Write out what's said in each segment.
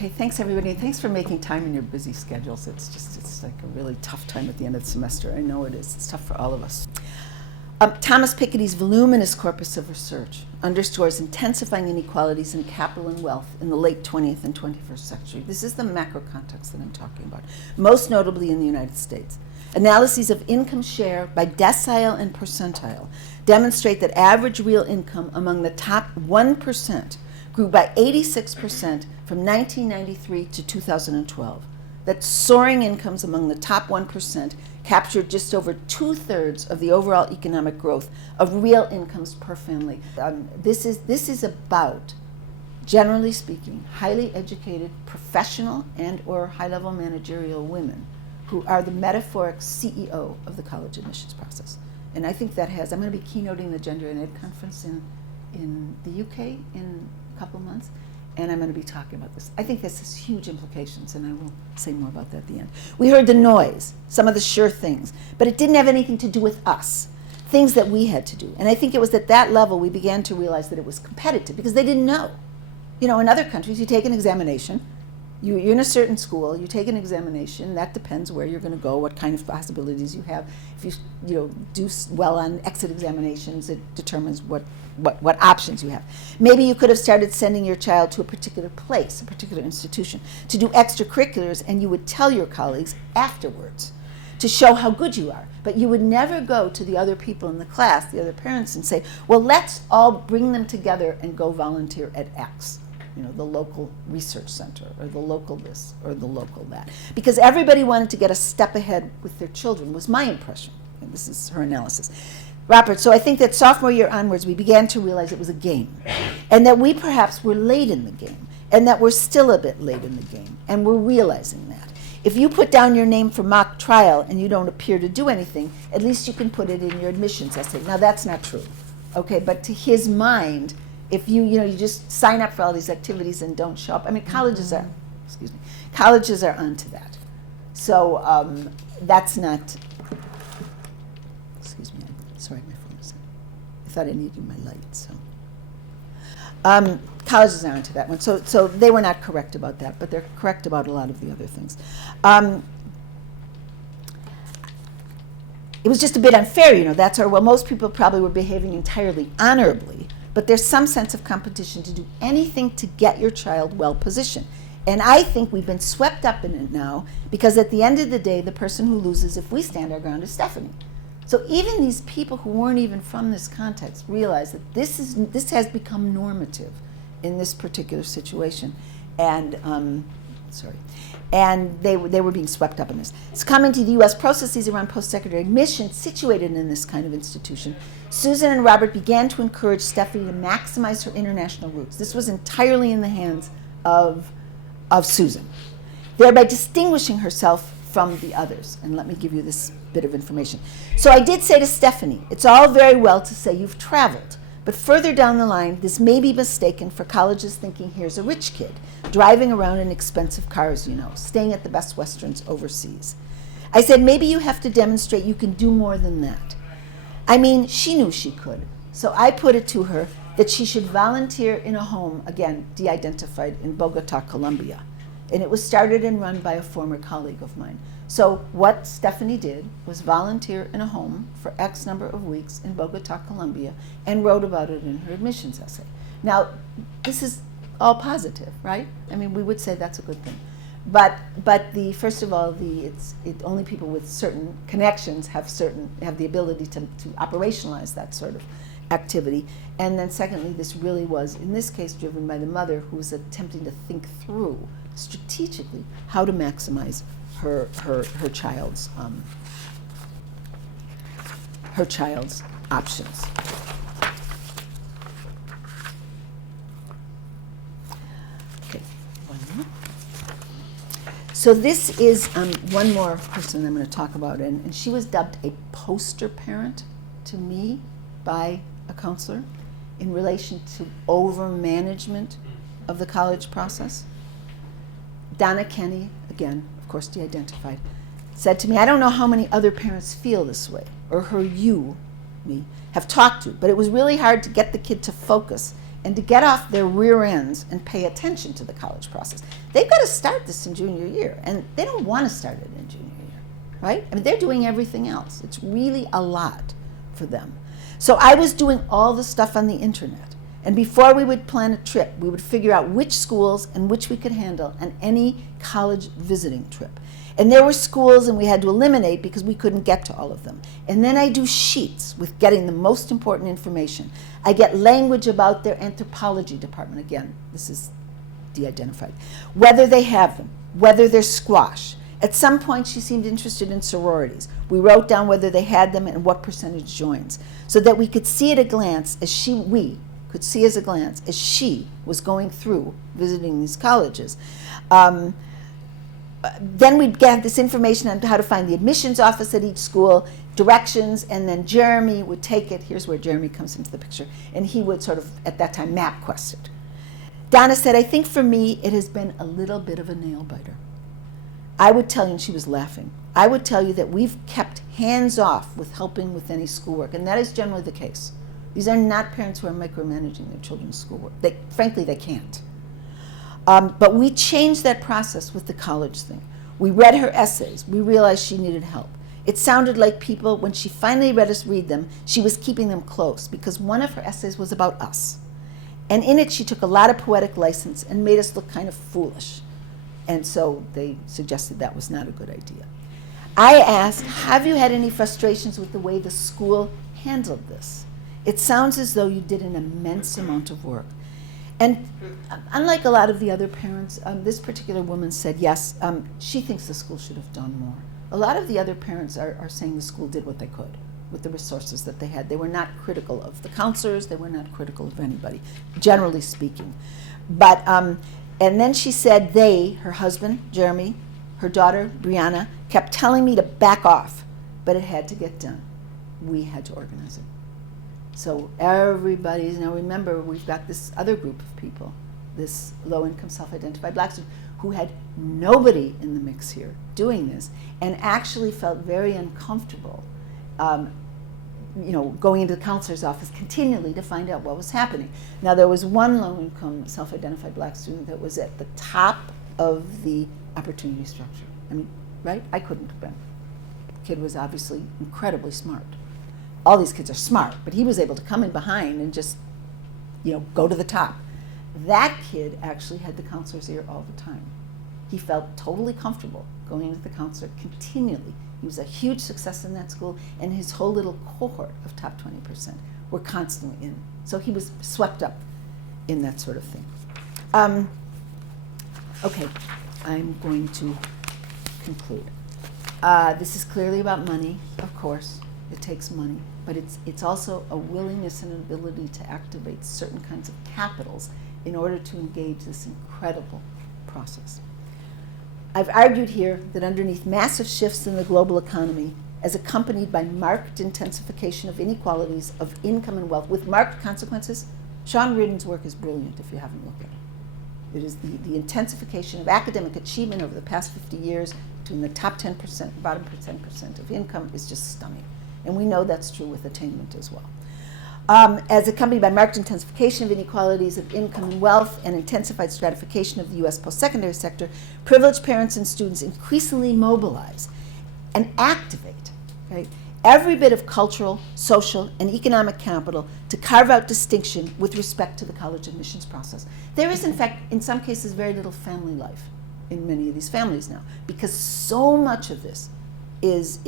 Okay, thanks everybody. Thanks for making time in your busy schedules. It's like a really tough time at the end of the semester. I know it is. It's tough for all of us. Thomas Piketty's voluminous corpus of research underscores intensifying inequalities in capital and wealth in the late 20th and 21st century. This is the macro context that I'm talking about, most notably in the United States. Analyses of income share by decile and percentile demonstrate that average real income among the top 1% grew by 86% from 1993 to 2012. That soaring incomes among the top 1% captured just over 2/3 of the overall economic growth of real incomes per family. This is about, generally speaking, highly educated professional and or high-level managerial women who are the metaphoric CEO of the college admissions process. And I think that I'm going to be keynoting the Gender and Ed conference in the UK in a couple of months, and I'm going to be talking about this. I think this has huge implications, and I will say more about that at the end. We heard the noise, some of the sure things, but it didn't have anything to do with us, things that we had to do. And I think it was at that level we began to realize that it was competitive, because they didn't know. You know, in other countries, you take an examination, you're in a certain school, you take an examination, that depends where you're going to go, what kind of possibilities you have. If you do well on exit examinations, it determines what options you have. Maybe you could have started sending your child to a particular place, a particular institution, to do extracurriculars, and you would tell your colleagues afterwards to show how good you are. But you would never go to the other people in the class, the other parents, and say, well, let's all bring them together and go volunteer at X. You know, the local research center, or the local this, or the local that. Because everybody wanted to get a step ahead with their children, was my impression. And this is her analysis. Robert, so I think that sophomore year onwards, we began to realize it was a game, and that we perhaps were late in the game, and that we're still a bit late in the game, and we're realizing that. If you put down your name for mock trial and you don't appear to do anything, at least you can put it in your admissions essay. Now, that's not true, okay? But to his mind, if you just sign up for all these activities and don't show up, I mean, colleges are onto that. So that's not, excuse me, sorry, my phone is, I thought I needed my light, so. Colleges are onto that one. So they were not correct about that, but they're correct about a lot of the other things. It was just a bit unfair, well, most people probably were behaving entirely honorably, but there's some sense of competition to do anything to get your child well positioned. And I think we've been swept up in it now, because at the end of the day, the person who loses, if we stand our ground, is Stephanie. So even these people who weren't even from this context realize that this has become normative in this particular situation. And and they were being swept up in this. So coming to the U.S., processes around post-secondary admission situated in this kind of institution, Susan and Robert began to encourage Stephanie to maximize her international roots. This was entirely in the hands of Susan, thereby distinguishing herself from the others. And let me give you this bit of information. So I did say to Stephanie, it's all very well to say you've traveled, but further down the line, this may be mistaken for colleges thinking here's a rich kid, driving around in expensive cars, staying at the Best Westerns overseas. I said, maybe you have to demonstrate you can do more than that. I mean, she knew she could. So I put it to her that she should volunteer in a home, again, de-identified, in Bogota, Colombia. And it was started and run by a former colleague of mine. So what Stephanie did was volunteer in a home for X number of weeks in Bogota, Colombia, and wrote about it in her admissions essay. Now, this is all positive, right? I mean, we would say that's a good thing. But first of all, only people with certain connections have the ability to operationalize that sort of activity. And then secondly, this really was, in this case, driven by the mother, who was attempting to think through strategically how to maximize her child's options. Okay, one more. So this is one more person I'm going to talk about, and she was dubbed a poster parent to me by a counselor in relation to over-management of the college process. Donna Kenny, again, of course de-identified, said to me, I don't know how many other parents feel this way, or me, have talked to, but it was really hard to get the kid to focus and to get off their rear ends and pay attention to the college process. They've got to start this in junior year, and they don't want to start it in junior year, right? I mean, they're doing everything else. It's really a lot for them. So I was doing all the stuff on the internet, and before we would plan a trip, we would figure out which schools and which we could handle on any college visiting trip. And there were schools and we had to eliminate because we couldn't get to all of them. And then I do sheets with getting the most important information. I get language about their anthropology department. Again, this is de-identified. Whether they have them, whether they're squash. At some point she seemed interested in sororities. We wrote down whether they had them and what percentage joins, so that we could see at a glance we could see as a glance as she was going through visiting these colleges. Then we'd get this information on how to find the admissions office at each school, directions, and then Jeremy would take it. Here's where Jeremy comes into the picture. And he would sort of, at that time, map quest it. Donna said, I think for me, it has been a little bit of a nail biter. I would tell you, and she was laughing, I would tell you that we've kept hands off with helping with any schoolwork, and that is generally the case. These are not parents who are micromanaging their children's schoolwork. Frankly, they can't. But we changed that process with the college thing. We read her essays. We realized she needed help. It sounded like people, when she finally let us read them, she was keeping them close because one of her essays was about us. And in it, she took a lot of poetic license and made us look kind of foolish. And so they suggested that was not a good idea. I asked, have you had any frustrations with the way the school handled this? It sounds as though you did an immense amount of work. And unlike a lot of the other parents, this particular woman said, yes, she thinks the school should have done more. A lot of the other parents are saying the school did what they could with the resources that they had. They were not critical of the counselors. They were not critical of anybody, generally speaking. But, and then she said her husband, Jeremy, her daughter, Brianna, kept telling me to back off, but it had to get done. We had to organize it. So everybody's, now remember, we've got this other group of people, this low-income self-identified black student, who had nobody in the mix here doing this and actually felt very uncomfortable going into the counselor's office continually to find out what was happening. Now there was one low-income self-identified black student that was at the top of the opportunity structure. I mean, right? I couldn't have been. The kid was obviously incredibly smart. All these kids are smart, but he was able to come in behind and just, go to the top. That kid actually had the counselor's ear all the time. He felt totally comfortable going into the counselor continually. He was a huge success in that school, and his whole little cohort of top 20% were constantly in. So he was swept up in that sort of thing. Okay, I'm going to conclude. This is clearly about money, of course. It takes money, but it's also a willingness and an ability to activate certain kinds of capitals in order to engage this incredible process. I've argued here that underneath massive shifts in the global economy, as accompanied by marked intensification of inequalities of income and wealth with marked consequences, Sean Reardon's work is brilliant if you haven't looked at it. It is the intensification of academic achievement over the past 50 years between the top 10%, bottom 10% of income is just stunning. And we know that's true with attainment as well. As accompanied by marked intensification of inequalities of income and wealth and intensified stratification of the U.S. post-secondary sector, privileged parents and students increasingly mobilize and activate, right, every bit of cultural, social, and economic capital to carve out distinction with respect to the college admissions process. There is, in fact, in some cases, very little family life in many of these families now, because so much of this is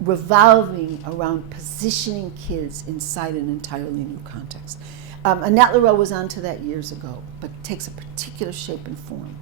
revolving around positioning kids inside an entirely new context. Annette Leroux was onto that years ago, but takes a particular shape and form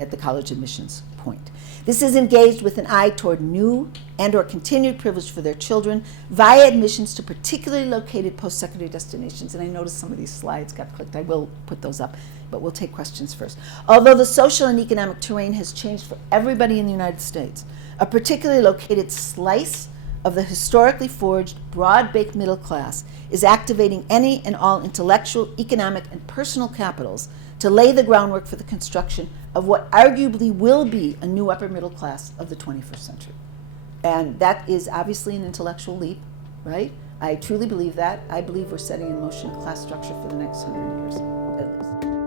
at the college admissions point. This is engaged with an eye toward new and or continued privilege for their children via admissions to particularly located post-secondary destinations. And I noticed some of these slides got clicked. I will put those up, but we'll take questions first. Although the social and economic terrain has changed for everybody in the United States, a particularly located slice of the historically forged, broad-baked middle class is activating any and all intellectual, economic, and personal capitals to lay the groundwork for the construction of what arguably will be a new upper middle class of the 21st century. And that is obviously an intellectual leap, right? I truly believe that. I believe we're setting in motion a class structure for the next 100 years, at least.